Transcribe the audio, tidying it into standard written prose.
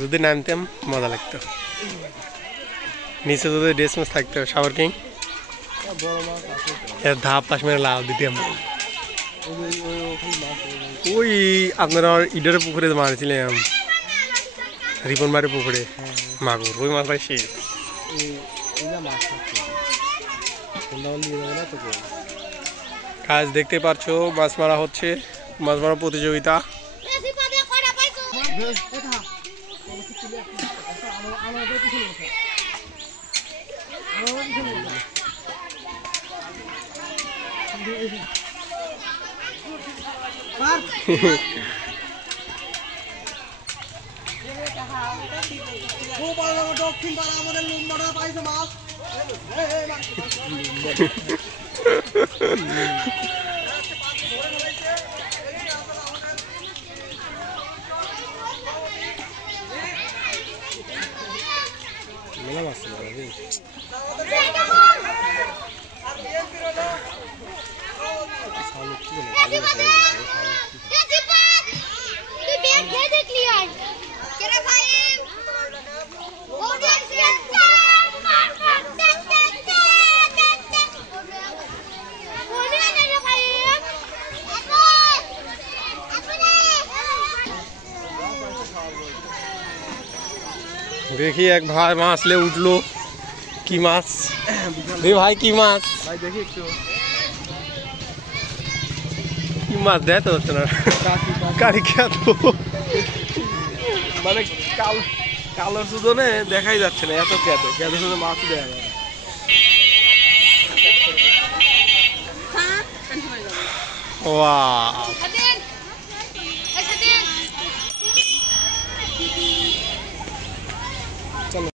যদি নামতাম মজা লাগতো। নিচে যদি ড্রেস মাছ থাকতো শাওয়ার কিং এর ধাপ পাশ মেরে লাভ দিতাম। ওই আপনারা ইডের পুকুরে মারছিলাম, রিপন মারের পুকুরে মাগুর, ওই মাছ পাইছি। কাজ দেখতে পাচ্ছ, মাছ মারা হচ্ছে, মাছ মারা প্রতিযোগিতা। দেখি এক ভাই মাছ ले উঠলো। কি মাছ রে ভাই? কি মাছ ভাই? দেখি একটু কি মাছ দেয় তো হচ্ছে না। কারি খেয়া তো মানে কালোর সুদনে দেখাই যাচ্ছে না, এত খেয়াতে খেয়াতে শুধু মাছ দেয়া যায়। ওয়াও